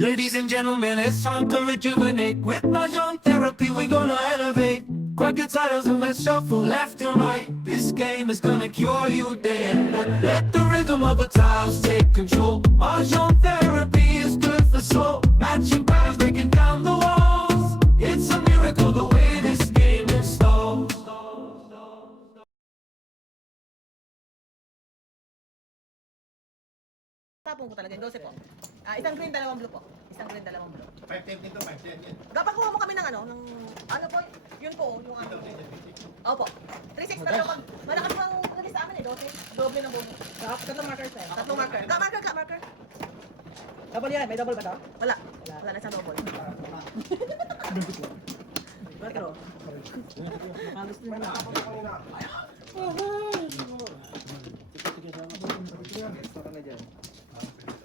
Ladies and gentlemen, it's time to rejuvenate. With Mahjong therapy, we're gonna elevate. Grab your titles and let's shuffle left and right. This game is gonna cure you day and night. Let the rhythm of the tiles take control. Mahjong therapy is good for soul. Matching patterns, breaking down the walls. It's a miracle the way this game installs. Tapong ko talaga, 12 po. Isang green, dalawang blue po. Isang green, dalawang blue. 510 dito, 510 yan. Pakuha mo kami ng ano po, yun po, yung ano. Opo. 3-6 talaga pag malakas pang lagi sa amin eh, 12. Doble ng bonus. Tatlong marker sir. Tatlong marker. Marker. Double yan, may double ba to? Wala. Wala na isang double. Quatro. Makalis din na.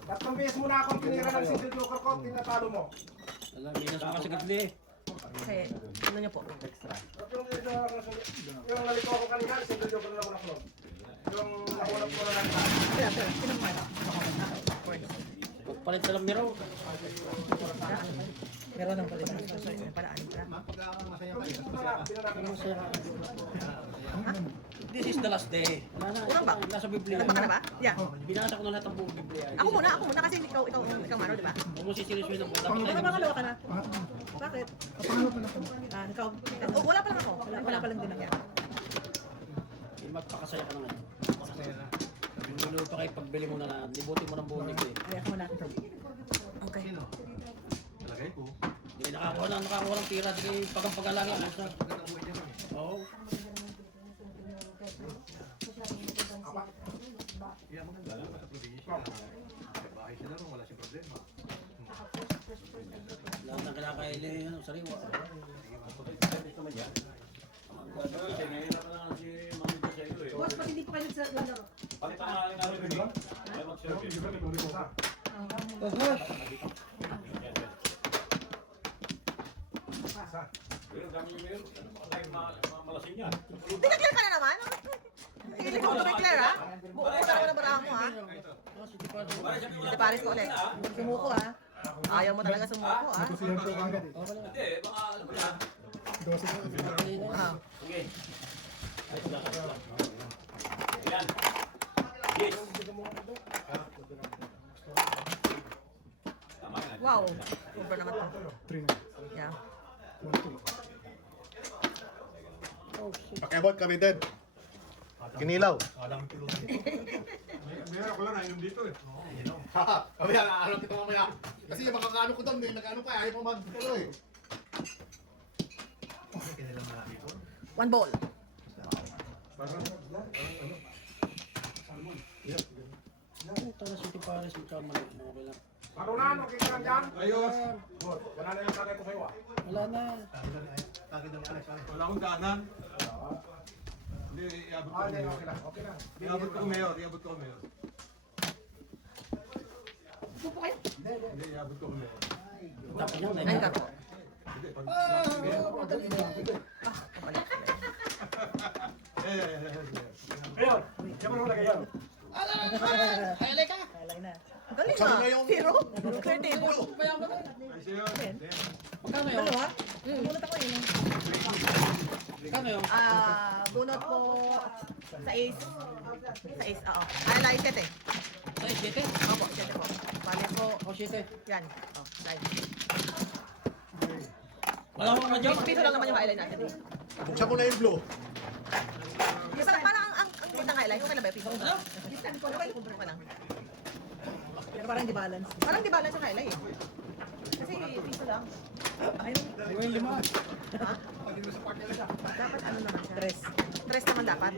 Tatlong beses mo na akong tinira ng single joker ko, tinatalo mo. Alam, hindi na sa kasigabli. Okay, ano nyo po? Tatlong beses na ako yung nalito ako kanina, single joker na ako na club. Yung nakunap ko na lang. Pagpalit sa lamiro. Meron ng palit. Palaan ka. This is the last day. Unang ba? Nasa Biblia. Nagpa ka na ba? Yeah. Binasa ko na lahat ng buong Biblia. Ako muna kasi ikaw mano, di ba? Huwag mo sisirisuin ng buong. Ano pangalawa ka na? Bakit? Ikaw. Wala pa lang ako. Wala pa lang din ako. Magpakasaya ka na ngayon. Binulo pa kayo pagbili mo na na. Libutin mo ng buong Biblia. Ay, ako muna. Okay. Hindi nakakuha ng tira. Sige, pagampagalangin. Oo. Lahat ng kinakaili, sariwa. Boss, pag hindi po kayo naglalaro. Dinakil ka na naman? Hindi ko tumikler ha? Buko ko na barahan mo ha? Hindi pares ko ulit. Sumuko ha? Ayaw mo talaga sumuko ha? Ah. Wow, over naman to. Yeah. Pakibot kami din. Kinilaw. Meron ko lang nainom dito eh. Kami ano kita mamaya. Kasi yung makakaano ko doon, nag-ano pa, ayaw pa mag-ano eh. One ball. Tara, City Paris, magkamali. Okay lang. Ano na, nakikita ka dyan? Ayos. Wala na yung sakay ko sa'yo ah. Wala na. Wala akong daanan. Hindi, iabot ko Hindi, mayor. okay lang, okay lang. Iabot ko mayor, iabot ko mayor. Hindi, iabot ko mayor. Dapat yan. Ay, ka po. Hindi, pag... Ayun, siya mo naman yan. Highlight na. Galing Saan ah. na yung- Hero. Clear table. Ayos yun. Magkano yun? Dalawa? Bunot ako yun. Magkano yun? Bunot po sa ace. Sa ace, oo. Line set eh. Sa 7? Opo, set po. Bale po, O 7? yan. Oh, line. Wala mo naman dyan? Piso lang naman yung highlight natin eh. Buksan mo na yung blue. Yung parang ang gitang highlight, okay na ba yung piso? Okay lang. Pero parang di balance. Parang di balance yung highlight eh. Kasi piso lang. Ayun. Ha? Dapat ano naman siya? Tres. Tres naman dapat.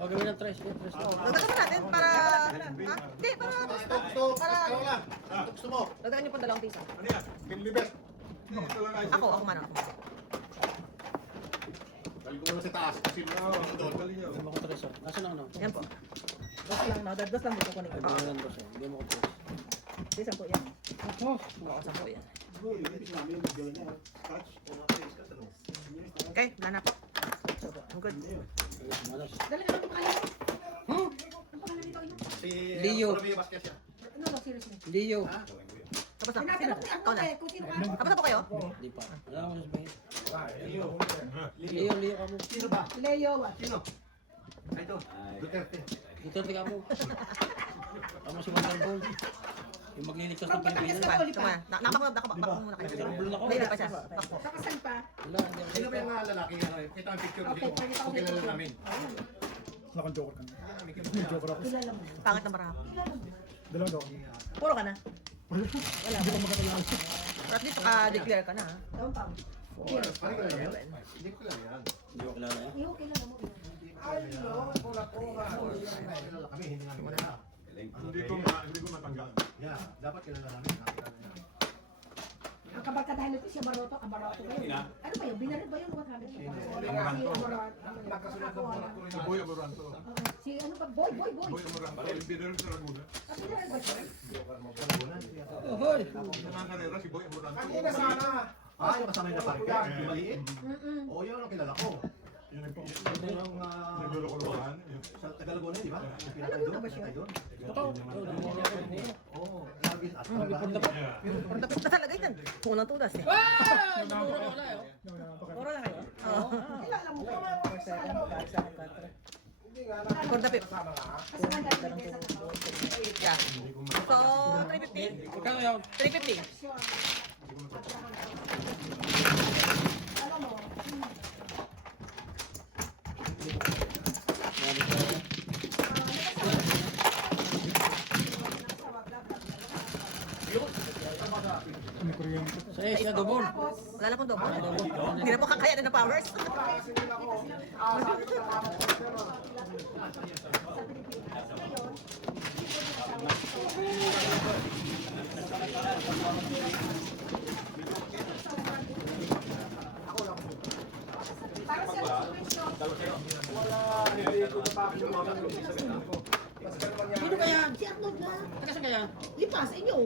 O gawin ng 3. Dagdagan mo natin para... Ha? Hindi, para... Ikaw lang. Ano gusto mo? Dagdagan niyo po dalawang piso. Ano yan? Kinlibet. Ito lang ayos. Ako man ako. Galing ko muna sa taas. Kasi doon. Galing nyo. Hindi mo ko 3. Nasaan ang ano? Yan po. Dos lang, no? Dos lang dito ko nito. Hindi mo yan 2. Hindi mo ko 3. Di, 10 yan. Bukasan po yan. Okay, wala na po. I'm good. Malas. Dali na lang pa kayo. Ang pangalan nito, Si Leo. Romeo Vasquez yan. No, seriously. Leo. Tapos na. Sino? Tinatanong ko Ikaw ako na. eh, kung sino ka. Tapos na po kayo? Hindi pa. Wala akong sabihin. Leo. Leo ka mo. Sino ba? Leo, what? Sino? Ito. Duterte. Duterte ka mo. Ako si Wonderboy. Yung magliligtas ng Pilipinas. Tama, tama. Nakabakbak muna kayo. Bulol ako. Hindi pa siya. Sakasan pa. Wala, hindi ako. Sino ba yung lalaki? Kita ang picture ko. Kung kilala namin. Naka-joker ka na. Joker ako. Kilala mo. Pangit na marami. Dalawa daw. Puro ka na. Pero at least ka-declare ka na. Ha? Doon pa. Parang kilala yan? Hindi ko kilala yan. Hindi ko kilala yan. Iyo, kilala mo. Ay, no. Pura-pura. Kilala kami, hindi namin kilala. Hindi ko matanggap. Yeah, dapat kilala namin. Nakilala yan. Ang kabarkadahan nito siya Baroto, Abarato ba yun? Ano ba yun? Binarid ba yun? What happened? Magkasunod ng Monaco rin. Si Boy Amoranto. Si ano pa? Boy. Boy Amoranto. Yung binarin sa Laguna. Ah, binarid ba siya? Hoy! Yung mga kanera, si Boy Amoranto. Kanina sana. Ah, yung kasama yung naparika. Yung maliit. Oo, yun ang kilala ko. Yung Ito yung naglulokolohan. sa Tagalagona, di ba? Yung pinatay Ano doon. ba siya? Pinatay doon. Totoo. Oo, lagi at talaga. Pero tapos na talaga yun. Unang tulas eh. Ah! Siguro na wala eh. Puro na kayo? Oo. Kilala mo. For the fifth. Kasi nga galing kayo sa tao. Yeah. So, 350? Magkano yun? 350. Alam mo, Sa Asia, Dobon. Wala na pong dobo. Hindi na po kakayanin ng powers. Sino kaya? si Arnold na. Taga saan kaya? Lipas, inyo.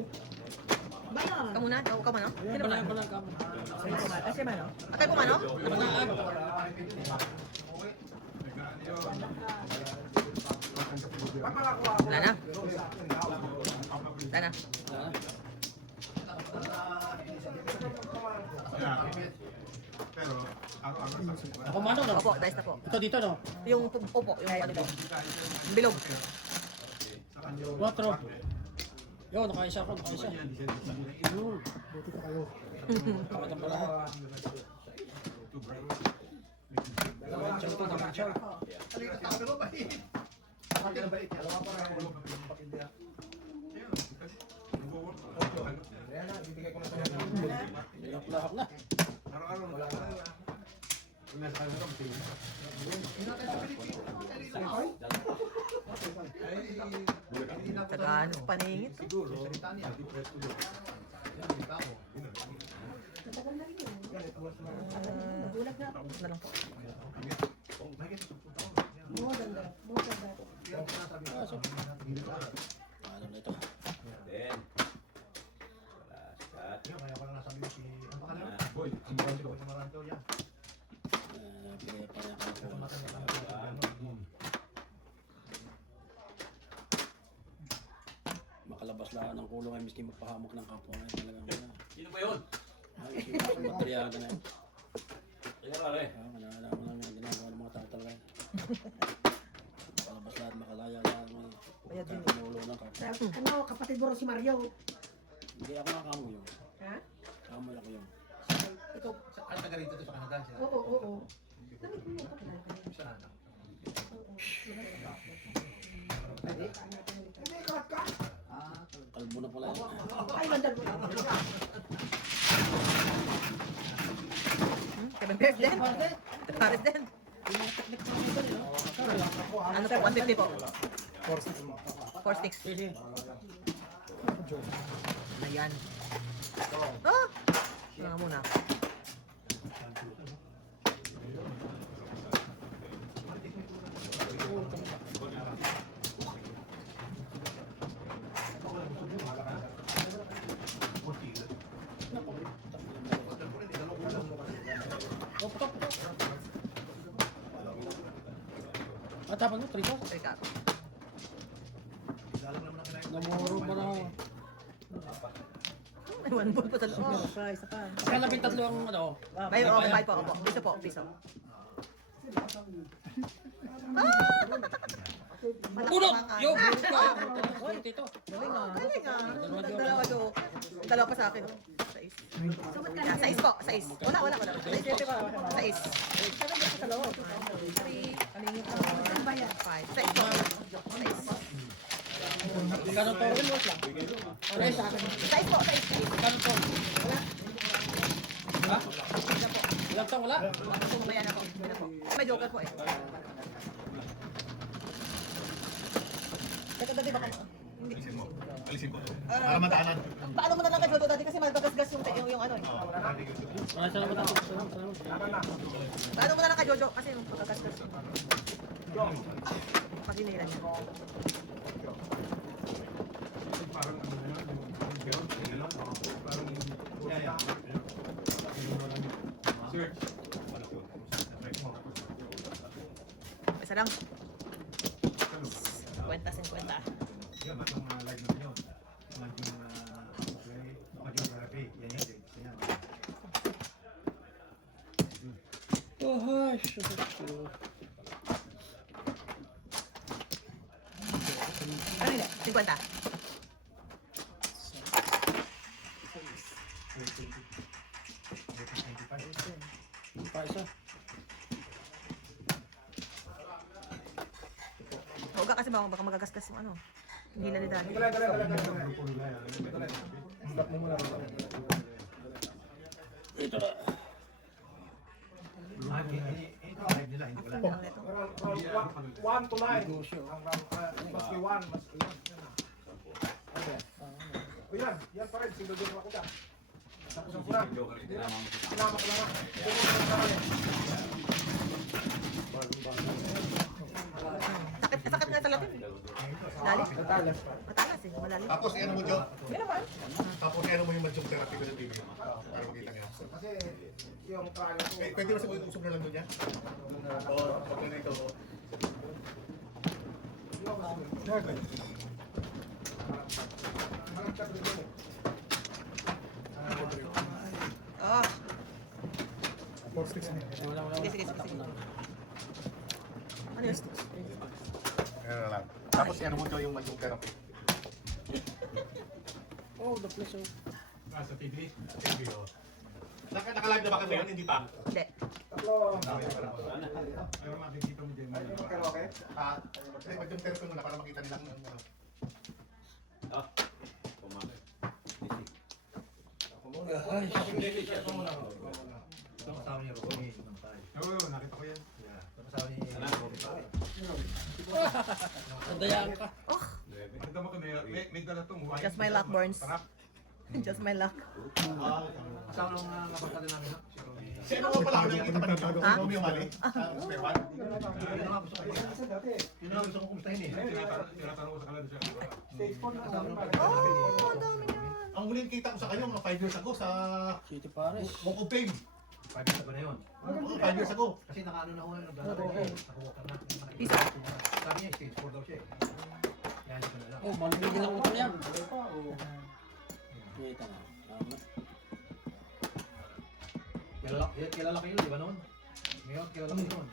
Bayan. Ikaw muna? Ikaw mano? Sino ba? Balang ka mo. Kasi mano? Atay po mano? Banaag. Wala na. Wala na. Pero, araw-araw sa sila. Ako mano no? Opo, dice na po. Ito dito no? Yung opo, yung ano po. Bilog. 4. Yo, nakaisa ako, nakaisa. Yun. Buti pa kayo. Kamatang pala. Chow to, naman chow. Lahak na. Tagaan sa paningit. Matagal na rin yun. Nagulag na. Na lang po. More than that. More than that. Alam na ito. Kaya pala nasabi si ang pangalan? Boy, ang Boy Amoranto yan. Bigay pa rin ako. Makalabas lang ng kulong ay miski magpahamok ng kapwa ngayon talagang wala. Sino ba yun? Ay, isipin ko material ka na yun. Kaya pare. Manala mo lang yung ginagawa ng mga tao talaga yun. Makalabas lahat, makalaya lahat. Bayad din. Pinulo ng kapwa. Ano, kapatid mo rin si Mario. Hindi ako nakamoy yun. Ha? Kamoy ako yun. Ito, ang taga rito sa Canada siya. Oo. Damit mo yung kapatid. Saan? Kalbo na pala yun. Ay, mandal mo lang. Kevin Pierce din. Paris din. Ano po? 150 po. 4 sticks. Sige. Ayan. Oh! Nga muna. Tapos mo, 3 ko. Teka. Namuro pa na ako. One ball pa sa loob. Isa pa. Kaya labing tatlo ang ano. May okay po, opo. Piso po, piso. Puno! Yo! Ito. Galing ah. Dalawa do. Dalawa pa sa akin. Sais. Sais po, sais. Wala. Sais po. Sais. Sana ba sa loob? 3, Kalingit lang. Saan ba yan? 5. Sais po. Sais. Gano'n to? Ay, sa akin. Sais po, sais. Gano'n to? Ha? Ilang to? Wala? Mamaya na po. May joker po eh. Teka, dati baka... Alisin ko. Para mataanan. Paano mo na lang kayo dati kasi magagasgas yung ano eh. Maraming salamat ako. Paano mo na lang kayo kasi yung magagasgas yung... Paginira niya. Parang ano na yun, Search. Isa lang. 50-50. Yan, matang live natin yun. Matang therapy. Yan yan. Yan. Oh, shit. Ano yun? 50. Pa isa. Huwag ka kasi baka magagasgas yung ano. Hindi na ni Dani. Dali. Stop mo muna. Ito na. Ito, live nila. Hindi ko lang. Ang neto. 1 to 9. Maski 1, maski 1. O yan pa rin. Single joker ako ka. Tapos ang pula. Sinama ko lang. Sakit nga sa lapin. Dali. Matalas eh. Malalim. Tapos ano mo, Jo? Yan naman. Tapos ano mo yung madyong therapy ko sa TV? Para makita niya. Kasi yung trial ko. Pwede mo sa usog na lang doon yan? Oo, okay na ito. Parang chat rin yun eh. Oh. 4 sticks na. Wala. Sige. Ano yun? Ayan na lang. Tapos ano mo, Jo, yung madyong therapy? Oh, the place of... Sa TV? Sa TV, oo. Naka-live na ba kami yun? Hindi pa? Hindi. Tatlo. Ayaw makikita mo din. Pero okay? Kasi madyong therapy muna para makita nila kung ano. Ah. Pumakit. Ay, Ito kasama niya, Romy. Oo, nakita ko yan. Ito kasama niya. Sandayaan ka. Oh, Ito mo kami. May dala itong wine. just my luck, Burns. Just my luck. Kasama nung kapatid namin. Si ano mo pala, nakikita pa dito? Ha? Romy Umali? Spare one? Yun na nga gusto ko. Yun na nga gusto ko kumustahin eh. Tinatanong ko sa kanila siya. Stage 4 na kasama pa. Oh, ang dami niya. Ang huling kita ko sa kanya mga 5 years ago sa City Paris. Walk of Fame. 5 years ago na yun. 5 years ago. Kasi nakaano na ako na naglalaro siya. Nakawakan na. Isa. Sabi niya, stage 4 daw siya eh. Yan, ito na lang. Oh, malibigil ang motor yan. Ito na. Tama. Kilala kayo, di ba noon? Ngayon, kilala kayo noon.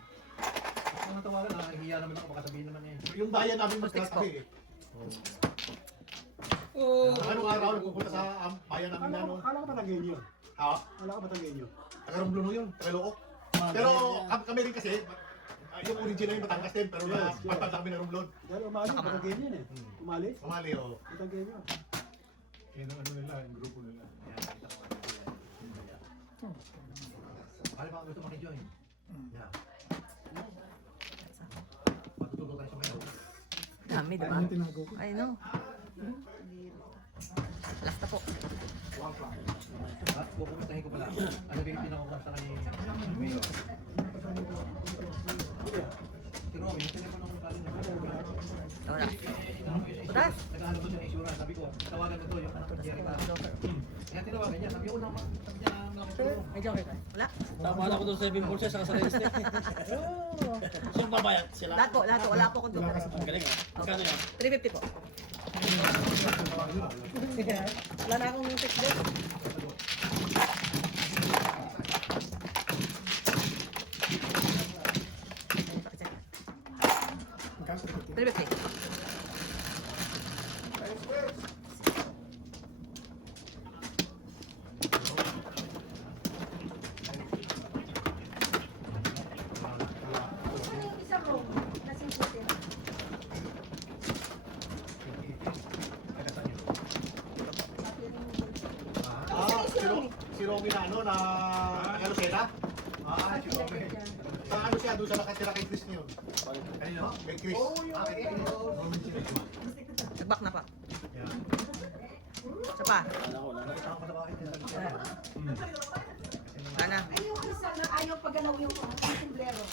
Mga tawagan, nakahiya naman ako, baka sabihin naman eh. Yung bayan namin magkatabi eh. Oh. Anong araw nagpupunta sa bayan namin na noon? Kala ko ba tagay niyo? Ha? Kala ko ba tagay niyo? Taga-Romblono yun, Tagalooc. Pero kami rin kasi, yung original yung Batangas din, pero napagpanta kami ng Romblon. Dahil umalis, tagay niyo eh. Umalis, Umali, o. tagay niyo. Yan ang ano nila, yung grupo nila. Ano ba gusto maki-join? Yeah. Matutulog tayo sa mayo. Dami, di ba? I know. Last na po. At pupuntahin ko pala. Ano ba yung pinakakuha sa kanya? Mayo. Pero yung telepono ko pala niya. Wala. Tudas. Naghahanap ko siya ng isura. Sabi ko, tawagan ko to yung anak ko. Kaya tinawagan niya, sabi ko na, sabi niya na malaki tulong. May joke ka? Wala? Tama na ko doon sa 7 pulses saka sa real estate. Oo. Sino babayad? Sila? Lahat po. Wala po akong joke. Ang galing ah. Magkano yan? 350 po. Wala na akong text din. $350. Ano yung isang room na single? Si Romy na ano, na Lucena? Si Romy. Sa ano siya, doon sa nakatira kay Chris niyon. Kanino? Kay Chris. Kay Chris. Nag-back na pa. Yeah. Isa pa. Wala na. Wala na. Ay, yung isa na ayaw paggalaw yung sombrero.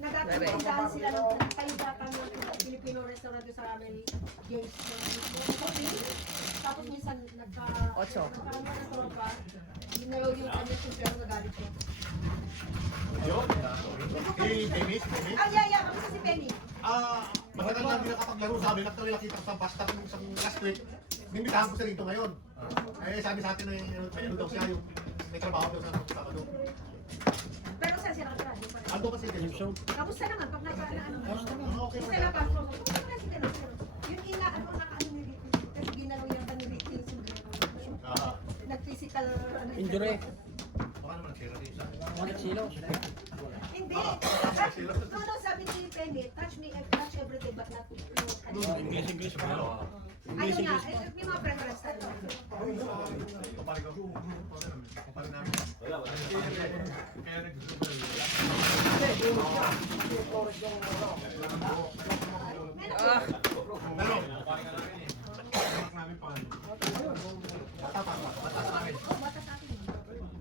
Nagtatandaan sila nung kaligatan ng Filipino restaurant sa amin, James. Tapos minsan Ocho. nagkaroon ng tropa, ginalaw yung kanyang sombrero, nagalit siya. Yun. Dennis. Yeah, kami sa si Penny. Matagal na hindi nakapaglaro. Sabi, nakita ko sa basta ng isang last week. Nimitahan ko siya rito ngayon. Eh, sabi sa atin na may ano daw siya, yung may trabaho daw sa Sabado. Pero saan siya nakatira? Yung pala. Ando kasi din. So, Kamusta naman pag nagkaano mo? Okay. Kasi na pa, kasi ganun. Yung ina, ano nakaano ni Ricky, kasi ginalaw yung ni Ricky yung sombrero. Nag-physical, ano, injury. Baka naman sila din sa... 1 kilo. Hindi. No, sabi ni Penny, touch me, touch everything, but not English pa. Ayaw niya, may mga preference tayo. Kapari ko. Kapari namin. Wala. Kaya nag-zoom. Ah, Pero, namin pa. Bata pa. Bata sa amin. Oh, bata sa akin.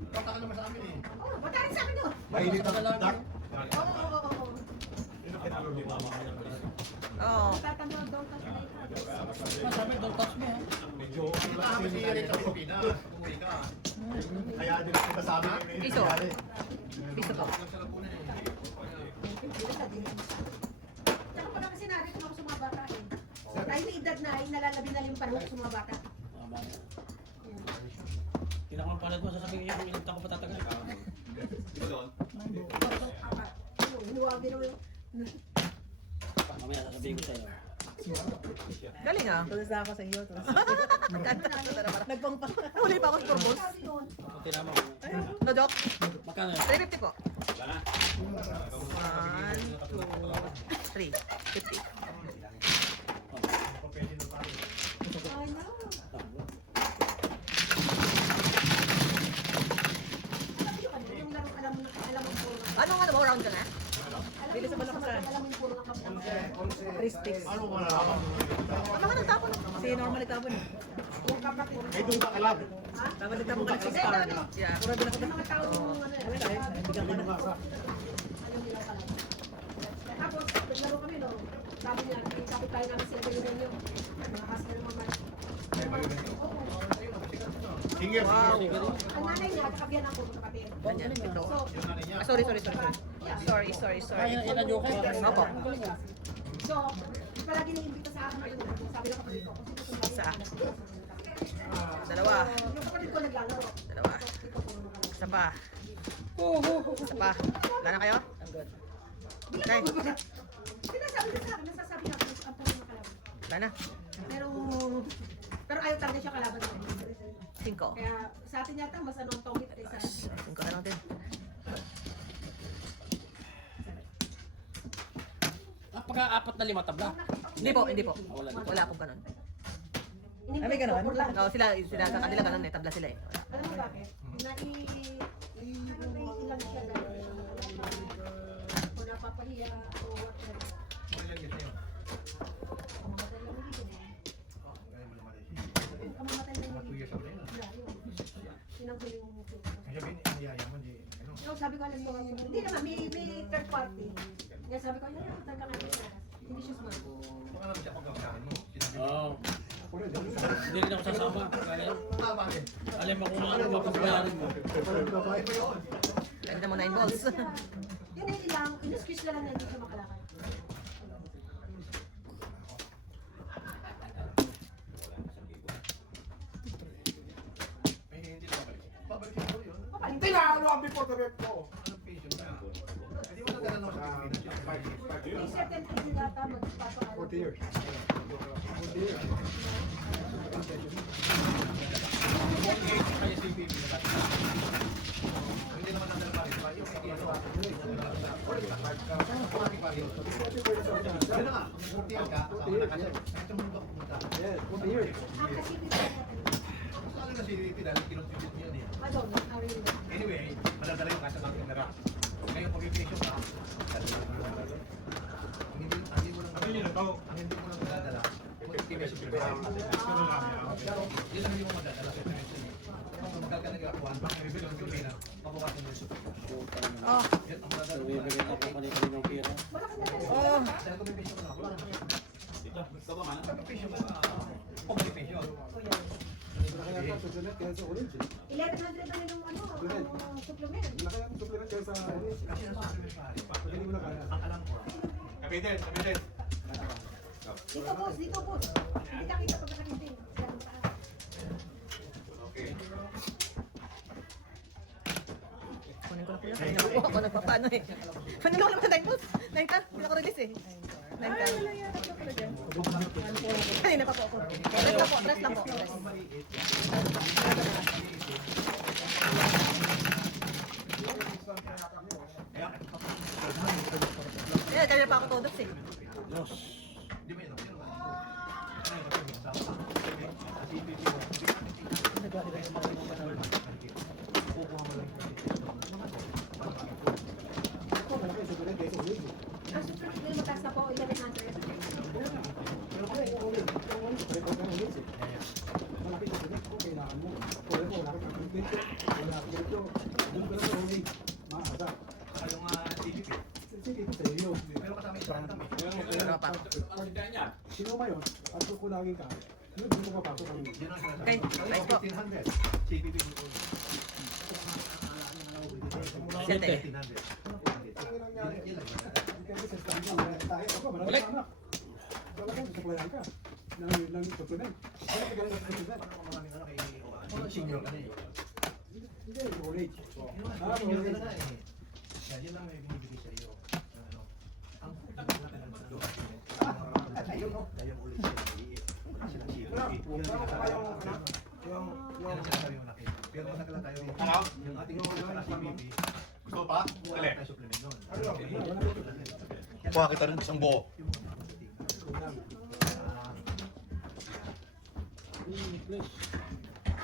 Bata ka naman sa amin eh. Oh, bata rin sa akin doon. Mainit ang dark. Oo. oo. Tatanda daw ka sa Sabi, don't touch me ha. Medyo kasi si Eric sa Pilipinas. Umuwi ka. Kaya din ang sinasabi ni Piso. Piso po. Tsaka pala kasi narito ako sa mga bata eh. Dahil may edad na, nalalabi na yung panahon sa mga bata. Tama. Pinakampalad mo, sasabihin niyo kung ilang taon ko patatagal. Di ba doon? Hinuwag din naman. Mamaya sasabihin ko sa'yo. Galing ah. Tulis na ako sa iyo. Nagpangpa. Huli pa ako sa turbos. Sabi doon, Kunti naman. No joke. Magkano yan? 350 po. Wala na. 1, 2, 3. 50. ay no. Sabi yung ano, yung laro, alam mo puro. Anong ano mo? Round ka na? Bili sa balak ka. Alam mo yung puro ng kapatid. 3 sticks. Ano mo nalaman? Ano ka nagtapon? Si normal nagtapon eh. Yung kapatid. Eh, doon ka kalab. Dapat nagtapon ka ng 6 Hindi, power. ano, Yeah. Puro din ako. yung mga taong ano eh. Bigyan ko na. Ayaw nila pala. Tapos, naglaro kami no. Sabi niya, kapit tayo namin sila ganyan yun. Mga hustle ng mga Oo. Singer. Wow. Ang nanay niya, kakabiyan ako ng kapatid. Ganyan. Ito. So, Ah, sorry. Sorry. Ay, ina joke. Opo. so, palagi naiimbita sa akin yung sabi ng kapatid ko. Kasi gusto Isa. nila. Dalawa. Yung kapatid ko naglalaro. Dalawa. Ito po naman. Isa pa. Isa pa. Wala na kayo? Okay. Sinasabi ko sa akin, nasasabi ako, ang puro ng kalaban. Wala na. Pero ayaw talaga siya kalaban natin. 5. Kaya sa atin yata, mas ano ang tawid kaysa 5 na lang din. Pagka-4 na 5 tabla. Hindi po. Wala. Wala akong ganun. Ay, may ganon? Oo, sila sa kanila ganun eh. Tabla sila eh. Alam mo bakit? Ilang siya na kung napapahiya o whatever. Kamamatay na yung sinanggulo yung muto. Yung sabi ko, alam mo, hindi naman, may third party. Kaya sabi ko, talaga nga siya. Hindi siya smart. Oo. Hindi rin ako sasama. Kaya, Tama din. alam mo kung ano mapagbayarin mo. Babae pa yun. Ganda mo 9 balls. Yun na yun lang, in-excuse na lang na hindi siya makalakad. May hindi na babalik. Babalik ko yun. Tinalo ang before the rep ko. Anong pension na? Hindi mo nagkaroon ako sa Pilipinas. May certain age yata magpapaalam. 40 years. 40 years. Kaya CPP. Hindi naman ang dalawa. Yung hindi ano. Yun na nga. 40 years ka. Kasama na kasi. Kahit yung mundo pumunta. Yes, 40 years. Ah, kasi Kasama na si CPP dahil kinontribute niya niya. I don't know, I really don't. Anyway, madadala yung kasa ng kamera. Ngayon pag i-pension ka, hindi mo lang madadala. Motivation ka. Yun ang hindi mo madadala sa pension. Kung magkal ka nag-akuan, yung Pilipina, mabukasin mo yung support. Oh. Yan ang madadala. Bibigyan ako kanina ng pera. Oh. Dahil kung may pension ka na, wala na. Pag may pension ka, kung may pension. Kaya ka susunod kaya sa orange. 1100 na rin yung ano, ang supplement. Kaya ka susunod kaya sa orange. Kasi nasa pare. Pag hindi mo na kaya. Ang alam ko, Kapitan. Dito boss, dito boss. Hindi ka kita pag nakakinting. Yan, taas. Okay. Kunin ko na pala. Kanina po ako nagpapaano eh. Kanina ko naman sa 9 balls. 9 tan. Hindi ako release eh. 9 tan. Kanina pa po ako. Rest lang po. Rest lang po. Rest. Kaya kanina pa ako todos eh. di ba yun? Malaki susunod kaya sa orange. Ang supplement din mataas na po, 1100. Pero kaya yung orange. Yung orange, pareho ka ng orange eh. Malaki susunod kung kailangan mo. Kung wala kang treatment, wala kang ganito. Doon ka lang sa orange. Maasa. Saka yung CPP. Sige, ito sa iyo. Pero kasama yung sarang kami. Ano pa? Sinuma yun, at kukulangin ka, yun mo papasok ang Yun ang sinasabi. Okay, nice po. 1500. CPP. Siyete. 1500. Kasi sa standing, tayo ako, marami Balik. ka anak. Talagang susuplayan ka. Nang supplement. Wala ka galing sa supplement. Maraming ano kay senior ka na eh. Hindi, orange. Senior ka na Orange. eh. Yan, yun lang may binibigay sa iyo. Ano, ang ayun no, ayun ulit siya. Kasi ng CPP. Yun ang sinasabi yung anak. Yun ang sinasabi yung anak. Pero matagal na tayo yung ating sa CPP. Gusto pa? Wala tayo supplement nun. Kuha kita ng isang buo.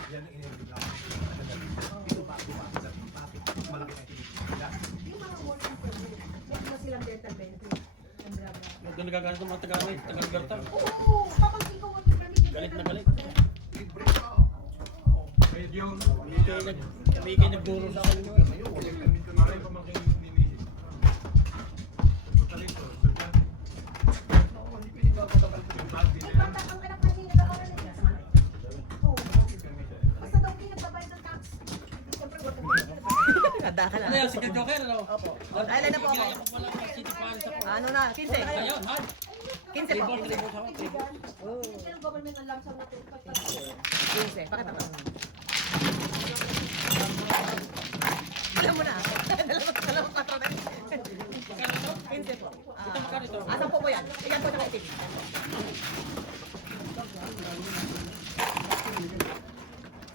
Yan ang inibig namin. Ito pa, malaki na ito. Yung mga working permit, meron na silang dental benefit. And blah, blah. Doon nagagalit ng mga taga-garta. Oo, papansin ko working permit. yung Galit na dental galit. benefit. Medyo. May kayo nagburo sa akin yun. Maray pa makinig ni Mrs. Ang bata, ang anak namin nag-aaral na yan. Oo. Basta daw pinagbabayad ng tax. Siyempre, working permit. Handa ka na. Ano yan, si Joker, ano? Opo. Ay, ilan na po ako? Kaya ko pala ang City Palace ako. Ano na? 15. Ayun, ha? 15 po. Tribute ako. Hindi ng government ang lamsang natin. 15. Pakita mo. Alam mo na. Dalawang 4 na. 15 po. Asan po po yan? Iyan po nakaitik.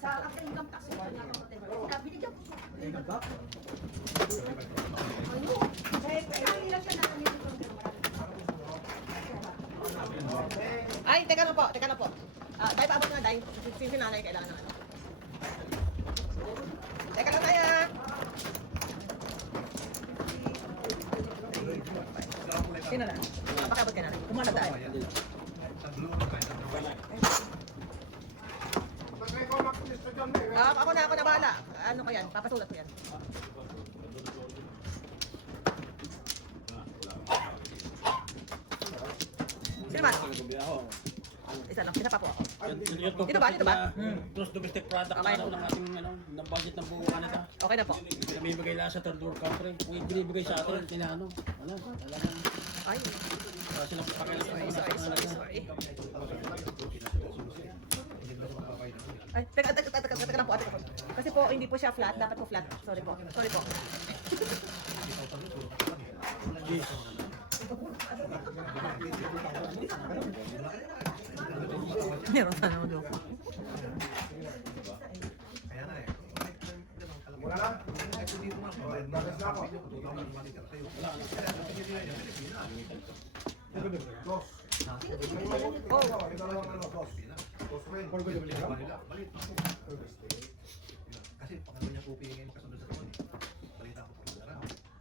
Sa after income tax ko na ako natin. Binigyan ko. Ano? Eh, ang hirap siya na kanina ko. Ay, teka lang po. Teka lang po. Dahil paabot na dahil. Si nanay kailangan ng ano. Teka lang tayo. Sino na? Pakiabot ka na. Kumanap tayo. Ako na bahala. Ano ko yan? Papasulat ko yan. Sino ba? Isa lang. Isa pa po ako. Yung Dito ba? Dito ba? Gross domestic product Okay. na ng ating ng budget ng buong Canada. Okay na po. Binibigay lang sa third world country. Kung ibinibigay sa atin, tinano. Ano? Talagang Ay, kasi lang pakialam sorry. Ay, teka lang po, ate ko. Kasi po, hindi po siya flat. Dapat po flat. Sorry po. Meron sana ako doon. Kaya na eh. Wala lang. Bagas na ako. Dos. Oh, Ito lang ano, dos. Dos rin. Por gusto mo Kasi pag ano niya pupingin kasunod sa tuwan eh. Balita ko pag nara.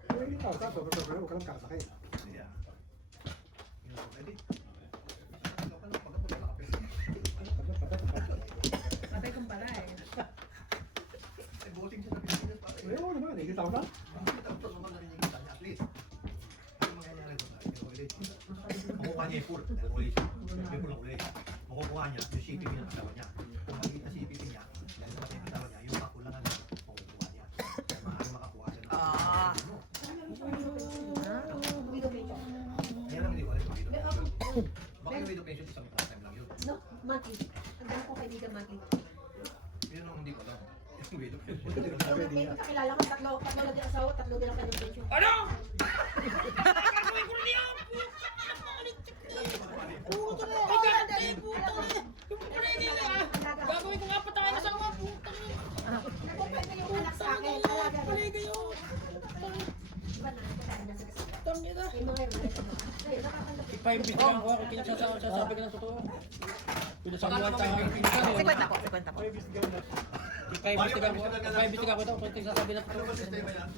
Pero hindi ka, sabi, pero huwag ka lang kakasakit. Siya. Yun ako, edi. Ano ka lang pag ako nakapit. Patay kong pala eh. Ay, voting siya sa Pilipinas pa. Eh, oo naman, hindi tama. Tapos naman narinig kita niya at least. Ano mangyayari doon? Makukuha niya yung full. Yung full ulit. Makukuha niya yung shipping niya ng katawan niya. Kung maliit na shipping niya, dahil sa matay katawan niya, yung kakulangan niya, makukuha niya. Kaya maaaring makakuha siya ng Ah. Kaya naman hindi ko alam yung video pension. Baka yung video pension isang time lang yun. No, monthly. Ang dami kong kaibigan monthly. Yun ang hindi ko alam. Yung video pension. Yung may kakilala ko, tatlo lang din asawa, tatlo din ang kanyang pension. Ano? Gagawin ko nga pa tayo na sa mga puto. Nagpapwede yung anak sa akin, talaga. Iba na, kakain na sa kasi. Yung mga yun, ayun, nakakanggap. Ipaimbestigahan ko ako, pinagsasabi ka ng totoo. Pinasabuhan tayo. Sekwenta po, sekwenta po. Ipaimbestigahan ko ito, kung pinagsasabi ng Ano totoo. ba sistema yan?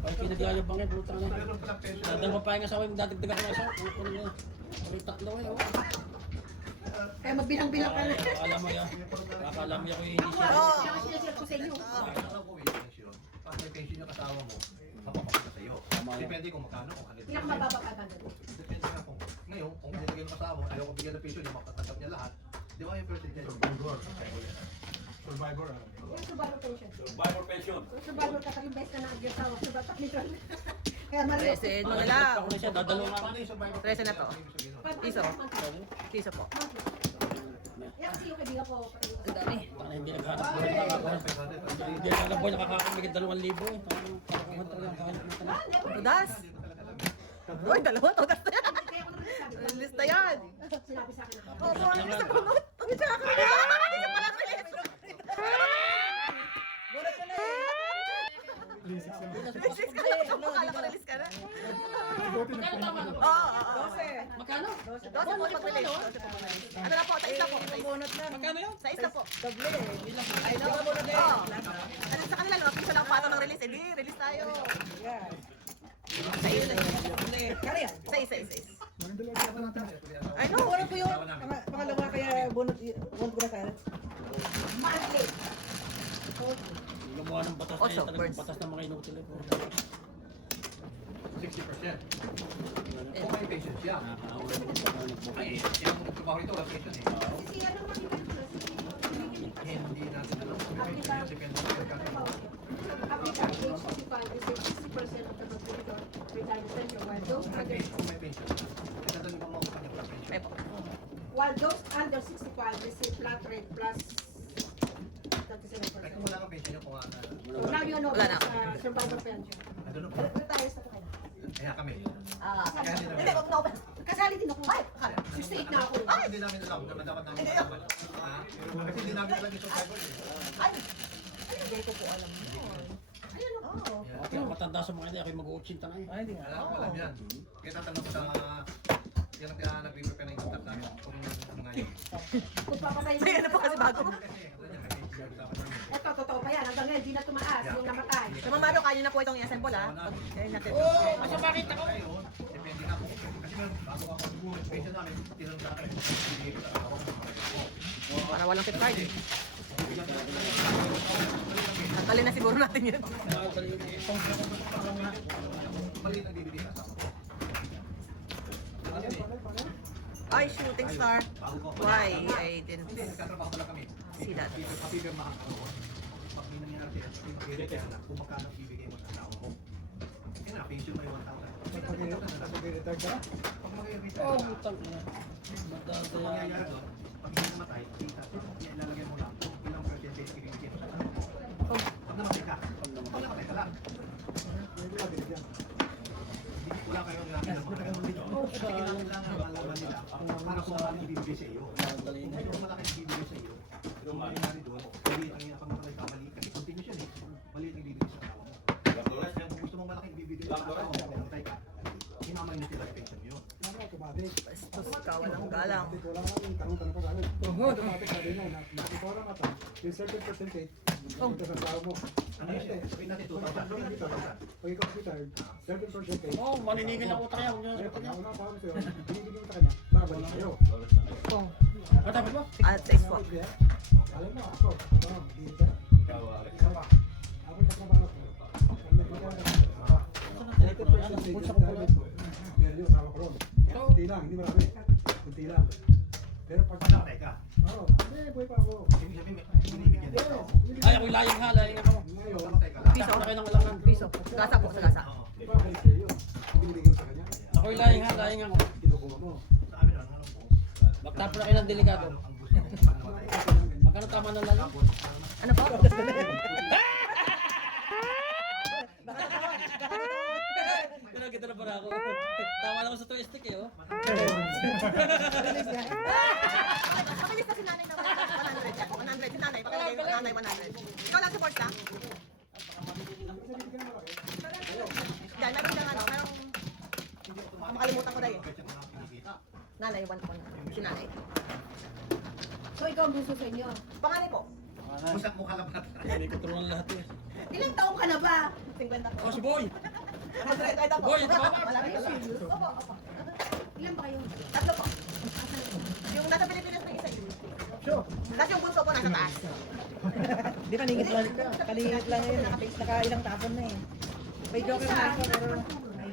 Pag pinagyayabang yan, puta na. Meron palang pension. Dadalawang pa nga sa akin, dadagdagan ko na sa puto na yan. Ay, tatlo eh, oh. Kaya magbilang-bilang ka na. Akala mo yan. Akala mo yan ko yung inisip. Oo. Kaya sinasir ko sa inyo. Alam ko yung pension. Pag may pension yung kasama mo, mapapakita sa'yo. Depende kung magkano, kung ano. Pinakamababa ka ba? Depende nga kung, ngayon, kung nilagay yung kasama mo, ayaw ko bigyan ng pension, yung makatasap niya lahat. Di ba yung percentage? Survivor. Yung survivor pension. Survivor pension. Kung survivor ka, 3 beses ka naag-asawa, survivor pension. Kaya mali. Presin mo na lang. Ako na siya, dadalawang nga. Paano yung survivor? 13 na to. Piso. Piso po. Yan kasi yung kaibigan ko. Ang dami. Tana hindi naghanap buhay nakakakuha. Hindi naghanap buhay nakakakamigit 2,000 eh. Kakakuhan talaga ang kahanap natin. Tudas. Uy, dalawa, tudas na yan. Kaya ako naman sabi. Lista yan. Sinabi sa akin na. Oo, ang isa bunot. Ang isa ka. Isa pala ka. Bunot ka na eh. Release ka na. Akala ko release ka na. Magkano tama? Oo, oo. Magkano? 12 po pag-release. 12 po pag-release. Ano na po, sa isa po. Magkano yun? Sa isa po. Doble eh. Ay, doble mo na din. Ano sa kanila, no? Pisa lang paano ng release. Eh, di, release tayo. Sa isa. Sa isa. Ay, no. Ano po yung pangalawa kaya bunot ko na kaya? Monthly. Gumawa ng batas na Also, yun, talagang birds. batas na mga inutil. 60%. Kung may pension siya. Ay, siya ang trabaho nito, wala pension eh. Si ano makikita ko, Hindi natin alam kung may pension yun, depende sa pagkakataon. applicant age 65 receive 60% of the contributor retirement pension, while those under Kung may pension, nagtatanong pa mo kung kanya pala pension. Ay po. while those under 65 receive flat rate plus 37%. Kahit kung wala kang pension yun, kung ano. So now you know Wala na. sa survivor pension. Ano na po? Retires na po kayo. Kaya kami. Hindi, wag na open. Kasali din ako. Ay, 68 na ako. Hindi namin alam kung dapat namin malaman. Kasi hindi namin alam yung survivor eh. Ay, hindi ko po alam yun. Ayun o. Oo. Kaya matanda sa mga hindi, ako'y mag-uutsin na eh. Ay, hindi nga. Wala akong alam yan. Kaya tatanong ko sa yan ang nag-prepare ng contact namin kung ano nga yun. Kung papatay Hindi, ano po kasi bago. Kasi katulad yan, may pension dapat namin. Ito, totoo pa yan. Hanggang ngayon, di na tumaas yung namatay. So, mamalo, kanya na po itong i-assemble, ha? Pag natin. Kasi bakit ako? Ngayon, depende nga po. Kasi meron, bago ako siguro, pension namin, tinanong sa akin, hindi ko sa ako. Para walang fit card. Tanggalin na siguro natin yun. Maliit ang bibigay sa akin. Ay, Hi, shooting star. Why? I didn't Hindi, nagtatrabaho pala kami. see that. Papipirmahan ka ako. Pag may nangyari sa'yo, i-repair na kung magkano ibigay mo sa tao mo. Kaya na, pension mo yung 1,000. Pag retire ka, Pag mag-retire Oh, ka, utang ina. ang Madadaya. mangyayari doon, pag hindi namatay, ilalagay mo lang kung ilang percentage ibibigay mo sa tao mo. Pag namatay ka lang. pwede binigyan. Wala kayong lalaki ng mga ganun. Kasi kailangan malaman nila para kung saan ibibigay sa iyo. Kung malaki ibibigay sa iyo, yung mangyayari doon, maliit ang inapamatay ka, maliit kasi continuous yan eh. Maliit ang ibibigay sa tao mo. Kung gusto mong malaki ibibigay sa tao mo, mamatay ka, hinamay na sila yung pension mo yun. Automatic. Bastos ka, walang galang. Wala ka nang tanong-tanong pa gano'n. Automatic sabi na, nakikita na mata, yung certain percentage, ito sa tao mo. Ano yun? Sabihin natin 2,000. Sabihin natin 2,000. Pag ikaw retired, certain percentage, Oh, maniningil ang utang yan. Huwag eh, niyo pag na nauna pa ako sa'yo, binibigyan mo sa kanya, babalik sa'yo. Kung, Matapos mo? at least po. Alam mo, ako, hindi ka. Isa pa. Ako katrabaho ko. Pag nakita ka, certain percentage, meron yung asawa ko ron. Kunti lang, hindi marami. Kunti lang. Pero pag Pag namatay ka, oo, buhay pa ako. ibig sabihin, binibigyan nila. Ay, ako'y laying ha. Laying ako. Ngayon, Namatay ka lang. Piso. Laki ng ulangan. Piso. Gasa po, sa gasa. Oo. babalik sa'yo. Binibigyan mo sa kanya, Ako'y laying ha. Laying ako. kinukuha mo. Sa amin, ang alam ko, Magtapon na kayo ng delikado. ang gusto mo pag namatay ka. Magkano tama ng laying? Tapos, Ano po? Pero kita na para ako. Tama lang ako sa twistic eh, oh. Mabilis na si nanay na 100. 100. Si nanay, pakilagay mo nanay 100. Ikaw lang support ka? Dahil meron lang ano, merong... Baka makalimutan ko dahil. Nanay, 1 si nanay. So, ikaw ang gusto sa inyo. Panganay po. Musak mukha lang ba? Hindi ko tulungan lahat eh. Ilang taong ka na ba? 50 po. Oh, si Boy! Ito po. Boy, ito ba? Malapit na lang. Serious? Opo, opo. Ilan ba kayo? 3 po. Yung nasa Pilipinas may isa yun. Tapos yung bunso po nasa taas. Di paningit lang. Paningit lang yun. Nakailang tapon na eh. May joker na ako pero ayun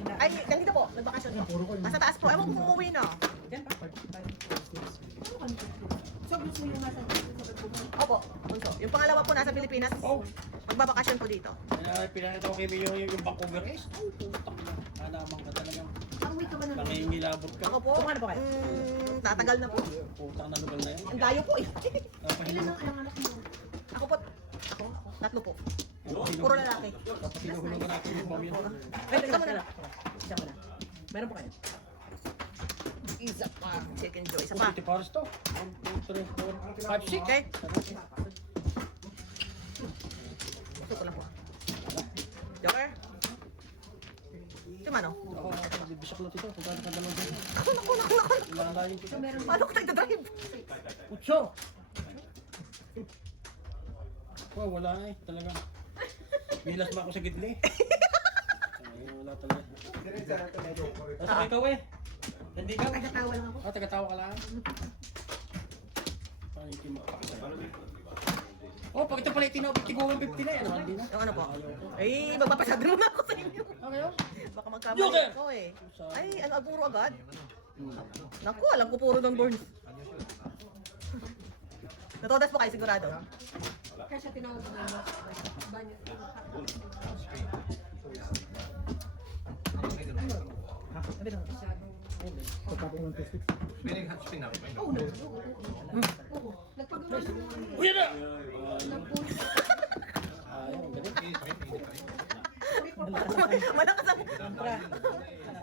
na. Ay, ganito po. Nagbakasyon po. Nasa taas po. Ewan kung umuwi na. Diyan pa. So, gusto mo yung nasa dito sa pagpupunta? Opo, bunso. Yung pangalawa po nasa Pilipinas. Oh! Magbabakasyon po dito. Kaya pinakita ko kay Mio yung Vancouver Ace. Oh, putak na. Halaman ka talagang Ang week ka ba na? nangingilabot ka. Ako po, Kung ano po kayo? tatagal na po. Putang na lugar na yan. Ang dayo po eh. Ilan ang anak mo? Ako po, 3 po. Puro lalaki. Tapos hinuhulugan natin yung pamilya. Pwede ka muna. Isa muna. Meron po kayo? Isa pa. Chicken joy. Isa Oh, pa. 50 pares to. 1, 2, 3, 4, 5, 6. Okay. Gusto ko lang po. Joker? Ito man oh. Ako, bisak lang ito. Kung gano'n ka dalawang dito. Naku. Wala na laying ito. Paano ko nagdadrive? Utso! Oh, wala na eh. Talagang. Milas ba ako sa gitli? Ay, wala talaga. Basta ikaw eh. Hindi ka. Nagkatawa lang ako. Ah, tagatawa ka lang. Paano yung pinapakita? Oh, pag ito pala tiguan 50 na yan. Hindi na. Yung ano po? Ay, magpapasad muna ako sa inyo. Okay yun? Baka magkamali Joker! ako eh. Ay, ano, puro agad? Naku, alam ko puro ng burns. Natodas po kayo sigurado? Kaya siya tinawag ko na banyo. Sabi lang. Pagkapag ng test fix. Meaning hot spring na rin. Oo, nagpagawa naman. Uy, na! Nagpulis. Ayaw, ang galing. Malakas ang...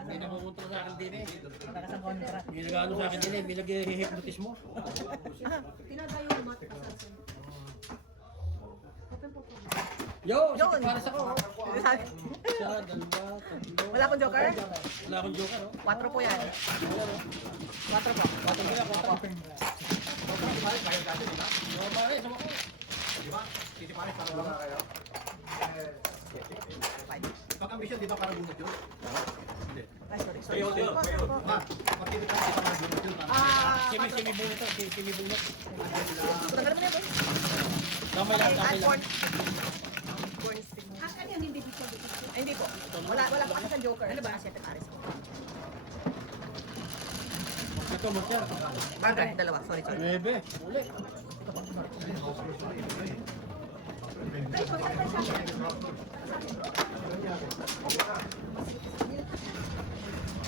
May nakukontra sa akin din eh. Malakas ang kontra. May nag-ano sa akin din eh. May nag-hypnotis mo. Tinatayo yung mat. Open po po. Yo! Yun. Para sa ko. Isa, 2, 3. Wala akong joker? Wala akong joker, oh. 4 po yan. 4 po. 4 kaya, 4. Yo, pare, sama ko. Di ba? Titi Pares, para wala kayo. Pag ambisyon, di ba para bunot yun? Hindi. Ay, sorry. Ma, pag Titi Pares, di ba para bunot yun? Simi bunot to. Simi bunot. Tanggalin mo na yun. Damay lang, damay lang. Corn stick. Ano yan hindi dito? Ay, hindi po. Wala po kasi sa joker. Ano ba? 7 pares po. to, Monster. Bagay, dalawa. Sorry. 9. Uli.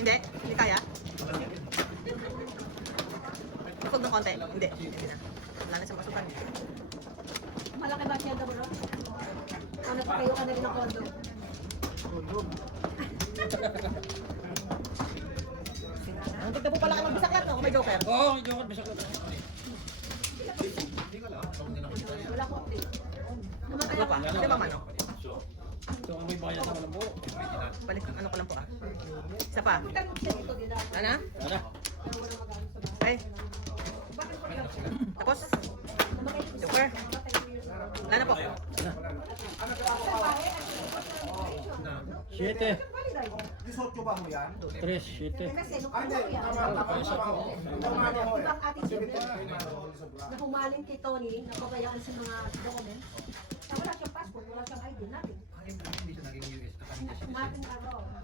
Hindi kaya. Huwag ng konti. Hindi na. Wala na siyang masukan. Malaki ba siya bro? Ano pa kayo ka na rin ng kondo? Ang tignan po pala ka magbisaklat, no? Kung may joker. Oo, oh, joker, bisa ko. Wala ko update. Namatay Ano ako. pa? Hindi ba mano? Ito ang may bayan sa malambo. Balik, ano ko lang po ah. Isa pa. Tanong siya dito din. Ano? Ano? Pero wala mag-ano sa bahay. Ay. Tapos? Joker. Wala na po. 7. 18 ba mo yan? 3, 7. Kasi nung ano yan, ibang attitude na humaling kay Tony, napabayaan sa mga documents. Na wala siyang passport, wala siyang ID, nothing. Hindi siya naging US. Umating araw. Ano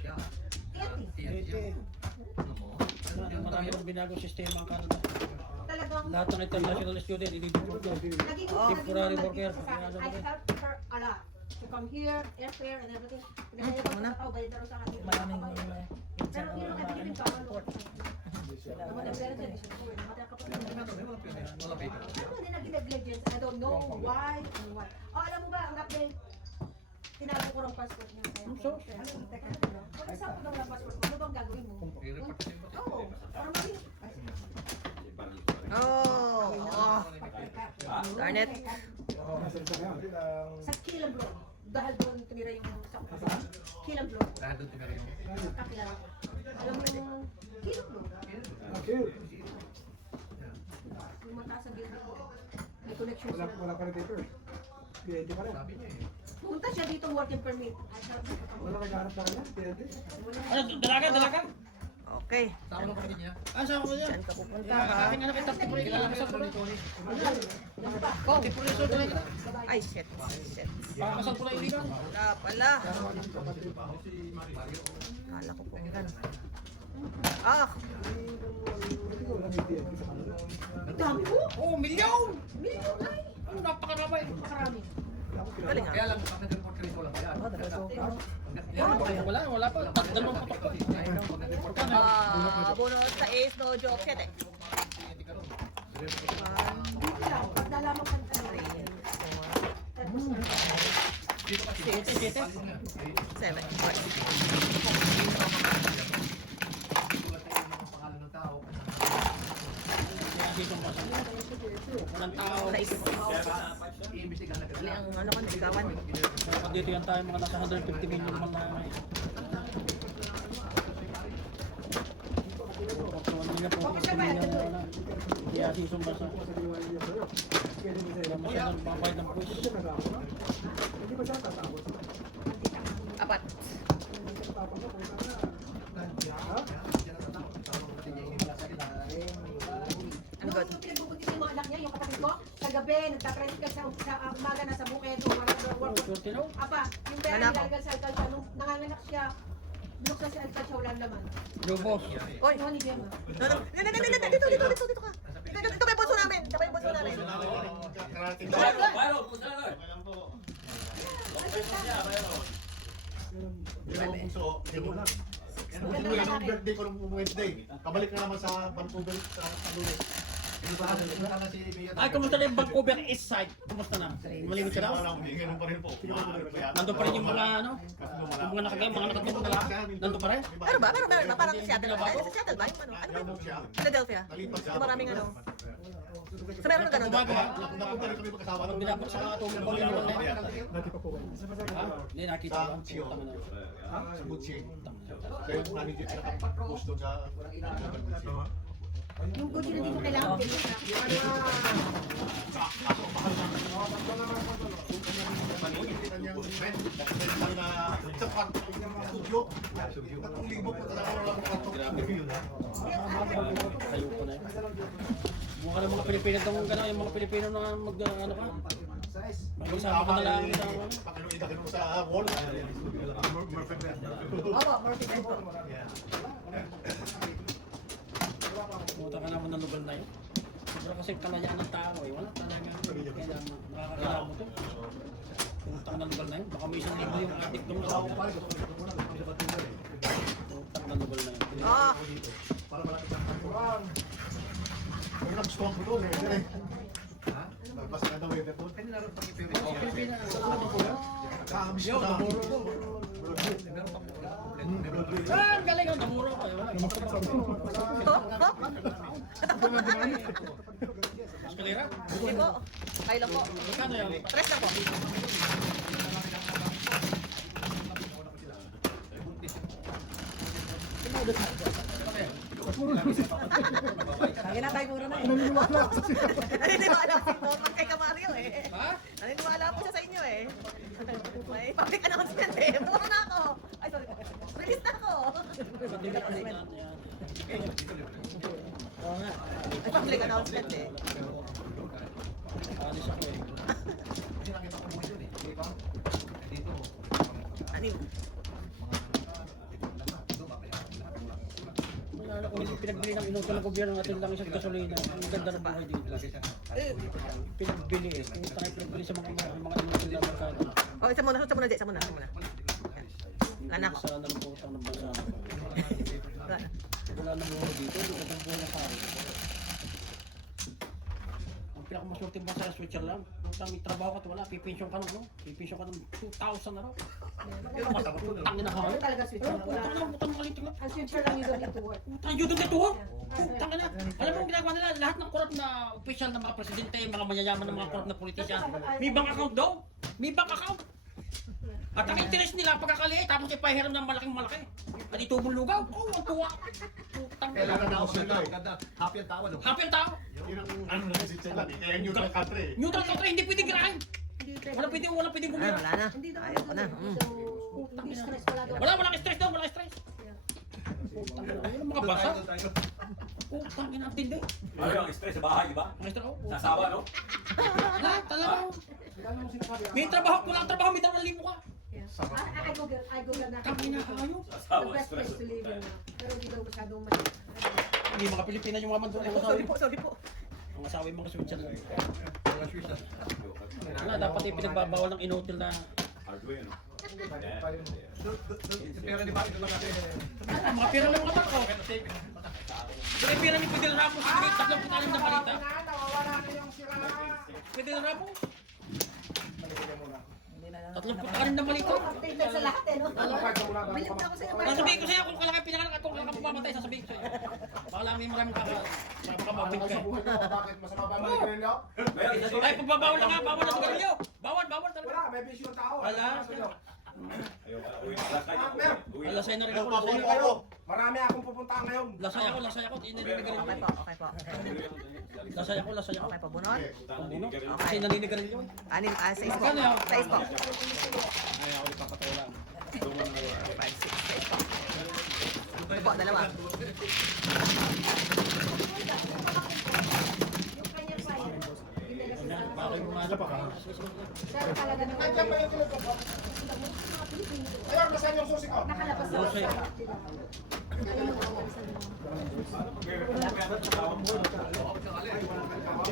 siya? Tiyati. Marami ng binagong sistema ang Canada. Talagang Lahat ng international student, i-deport ko. naging Temporary worker. I helped her a lot. To come here, airfare and everything. Pinahaya ko sa tao, bayad na rin sa akin. Maraming Pero hindi naman nabigyan ka. Namatay siya, namatay ka pa. Ano din naging negligence? I don't know why and what. Oh, alam mo ba, ang update, tinago ko ng passport niya. Kaya, teka, kung nagsapo daw ng passport mo, ano bang gagawin mo? Oo, para maging... Oh. Darn it. Sa Kilang Blood. Dahil doon tumira yung sa Kilang Blood. Dahil doon tumira yung Kakilala. Alam mo yung Kilang Blood. Okay. Yung mataas ang building ko. May connection Wala, sila. wala pa rin paper. Pwede pa rin. sabi niya eh. Pumunta siya dito working permit. Wala naghahanap na kanya. Pwede. Ano, dalaga? Okay. Tama ng kapatid niya. Ah, saan ko yan? Saan ka pupunta ha? Aking anak kita, tipuri ka lang sa pula. Oh. Tipuri sa pula kita. Ay, shit. Pakakasal pula yung iligan. Wala pala. Kala ko po. Ah! Ang dami ko! Oh, milyon! Million ay! Ano, napakaramay. Napakarami. Galing Kaya ha? lang, pag nag-report ka rito, walang bayad. Wala pa. Dalawang putok. Bonus sa ace, no joke. 7. Dito lang, pag nalaman ka ano rin. 7. Pangalan ng tao. Walang tao. Nice. Iimbestigahan na Dali ang ano ka, niligawan. Dapat dito yan tayo mga nasa 150 million man na may. Kaya sisong basa. Kaya masyadong pangbayad ng puwis. Hindi ba siya tatapos? 4. Ano good? Yung pinagbubuti yung mga anak niya, yung kapatid ko, sa gabi, nagtatricycle sa umaga, nasa bukid, work. Swerte no? Apa, yung pera Anak. nilalagay sa alkansya, nung nanganganak siya, binuksan si alkansya, walang laman. Lubos. Oy! Ano ni Gemma? Dito ka. Ito may bunso namin. Ito may bunso namin. Pero puso, yung birthday ko nung Wednesday. Kabalik na naman sa Vancouver sa Lunes. Ay, kumusta na yung Vancouver East Side? Kumusta na? Malimit ka na? Ganun pa rin po. Nandun pa rin yung mga ano? Yung mga nakagaya, mga nakagaya na lahat? Nandun pa rin? Pero ba? Parang sa Seattle. Sa Seattle ba? Ano? Ano ba? Philadelphia. Yung maraming ano. So meron na ganun doon. Napunta rin kami magkasama Pag nung binabot sa mga tumong ko yun. Dati pa po kayo. Hindi, nakita sa ko. Chio. Sa Butsi. Kaya yung manager na nakapost doon sa Yung Gucci na dito kailangan bilhin na. kanyang friend. Dahil na sa studio. 3,000 po talaga wala po kanto. Ayoko na yun. Mukha ng mga Pilipino itong gano'n, yung mga Pilipino na mag, ano ka? Mag-isama ka na lang sa mga. Pakinuita ka sa wall. Opo, perfect. Pumunta ka naman ng lugar na yun. Sobrang kasi kalayaan ng tao eh. Wala talaga. Kailangan nakakailangan mo to. Pumunta ka ng lugar na yun. Baka may 1,000 yung adik doon sa ako. Pumunta ka ng lugar na yun. Ah, Para malapit ang kanturan. Kung nag-stone ko doon eh. Ha? Nagpas ka daw eh. Pwede na rin pag-ipiri. Kakabis ko na. Ah, ang galing ang namuro ko. Wala. Eskalera? hindi po. Kayo lang po. Magkano yan? Tres lang po. Lagi na tayo puro na eh. Naniniwala. Naniniwala si Botman kay Kamario eh. Ha? Naniniwala po siya sa inyo eh. May public announcement eh. Puro na ako. Ay, sorry po. Release na ako. Oo nga. May public announcement eh. Alis ako eh. Kasi nakita ko mo yun eh. Di ba? Dito. Ano yun? Wala ko yung pinagbili ng inuto ng gobyerno natin lang isang gasolina. Ang ganda ng buhay dito. Pinagbili eh. Kung tayo pinagbili sa mga inuto ng merkado. Oh, isa muna, Jay. Isa muna. Wala na ako. Sa nalungkotang ng bansa. Wala na. Wala nang buhay dito. Wala nang buhay ng tao. Ang pinakamaswerte ba sa Switzerland? Kung may trabaho ka at wala, pipensyon ka na, no? Pipensyon ka ng 2,000 na raw. Tangin na kayo. Talaga Switzerland. Wala. Putang na, putang maliit na. Ang Switzerland you don't need to work. Putang yun doon ito, putang na. Alam mo ang ginagawa nila, lahat ng korap na official ng mga presidente, mga mayayaman ng mga korap na politician, may bank account daw. May bank account. At ang interest nila pagkakaliit, tapos ipahiram ng malaking malaki. At itubong lugaw, ang tuwa. Putang Kailangan na. na ako sila eh. Happy ang tawa no? Happy ang tao. Ano na si Chela? Kaya neutral country eh. Neutral country, hindi pwedeng girahin. Wala pwedeng Ay, gumira. wala na. Hindi daw Ayaw ko na. Hindi stress wala daw. Walang stress daw, walang stress. Putang ina, yun ang mga basa. Putang ina, ang tindi. Ano yung stress sa bahay, di ba? Ang stress, oh. Sasawa, no? Wala, talaga. May trabaho, walang trabaho, may 2,000 ka. I Google na. Kami na kayo. The Sasawa, best stress. place to live in. Pero hindi daw masyadong mali. Hindi mga Pilipina yung mga mandun. Sorry po. Ang asawa yung mga Switzerland. Wala, dapat yung pinagbabawal ng inutil na Hardware, no? Pero di ba ito lang natin? mga pira lang mga tao. Pero yung pira ni Fidel Ramos, may 36 na balita. Fidel Ramos. 36 na balita. Updated sa lahat eh, no? Bilib na ako sa iyo. Sasabihin ko sa'yo kung kailangan pinangalan at kung kailangan pumamatay, sasabihin ko sa'yo. Baka lang may maraming makamapit ka. Bakit masama ba ang manigarilyo? Ay, pagbabawal na nga, bawal na sigarilyo. Bawal talaga. Wala, may bisyo ang tao. Wala. Ayun, uwi na lang kayo. Uwi na. Lasay na rin ako. Patuloy kayo. Marami akong pupuntahan ngayon. Lasay ako. Hindi Okay naninigarilyo. po. Lasay ako. Okay po, bunot. Kasi naninigarilyo. Anim, 6 po. Magkano yan? 6 po. Ay, ako ipapatawa lang. 5, 6 po. Ito po, dalawa. Yung kanyang file. Baka yung mga pa ka. Pero talaga naman. Nandiyan ba yung kinukuha? Ayun, nasaan yung susi ko? Nakalabas sa Jose.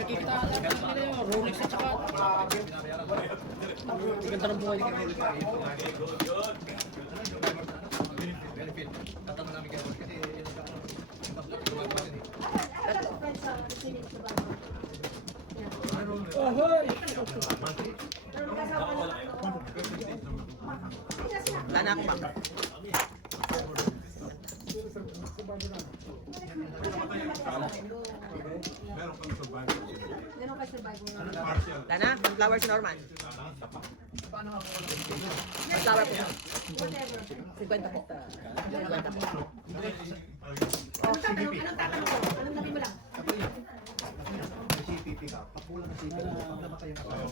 Kita nila yun, Rolex at saka. Ganda ng buhay. Benefit. Tatanong namin kayo kasi Wala na ako, ma'am. Meron ka survival na. Wala na. Flower si Norman. May flower po. Whatever. 50 po. 50 po. Anong tatanong ko? Anong sabi mo lang? may CPP ka. Pag kulang ng CPP, pag namatay yung asawa mo,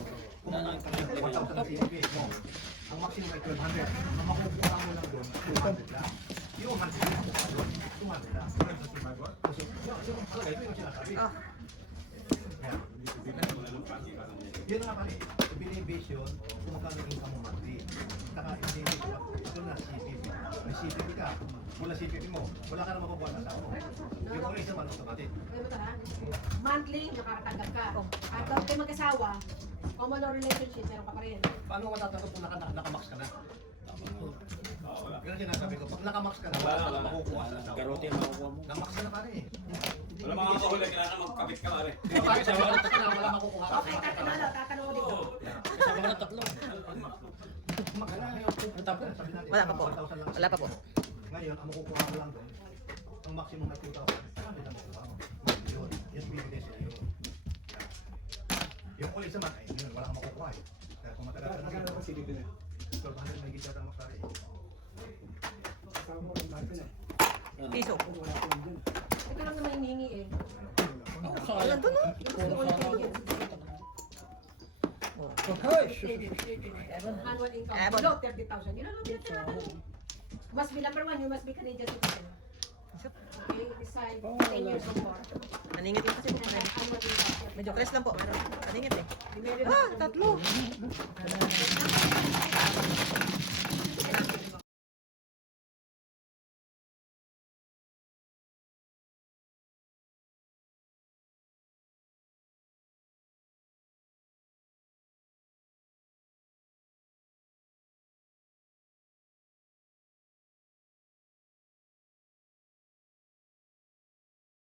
1,000 CPP mo. Ang maximum ay 1,200. Ang makukuha mo lang doon, 200 lang. Yung 100 lang, 200 lang. So, yung palagay, ito yung sinasabi. Ah. Kaya, yun nga pala, binibase yun kung magkano income mo monthly. Saka, ito na CPP. May CPP ka, mula CPP mo, wala ka na makukuha sa asawa mo. Yung police naman, automatic. Pero ito na, monthly, nakakatanggap ka. At daw kayo mag-asawa, common law relationship, meron ka pa rin. Paano mo matatanggap kung nakamax ka na? Wala. Kaya sinasabi ko, pag nakamax ka na, Wala, wala ka wala. na makukuha sa asawa mo. Garote ang makukuha mo. Namax ka na pare eh. Wala mga kahuli, kailangan magkabit ka pare. Bakit sa mga wala makukuha ka? Okay, tatanong ko dito. Kasama ka na tatlo. Wala pa po. Wala pa po. Ngayon, ang makukuha mo lang doon, ang maximum na 2,000, marami na makukuha mo. Yun, yung bibigay sila yun. Yung police naman, ay yun, wala kang makukuha eh. Kaya kung matagal ka na Magkano ba CPP na? 1,200 may gitsa ng maksari. Kasama ko ng dati na. Piso. Wala ko lang dyan. Ito lang naman hinihingi eh. Sayang. Doon, no? Gusto ko lang hinihingi. Annual income. Ebon. Below 30,000. Yun lang ang pinagkakataon. Must be number one, you must be Canadian citizen. Okay, decide 10 years or more. Naningit yung kasi. Annual income. Medyo stress lang po. Naningit eh. Ah, tatlo.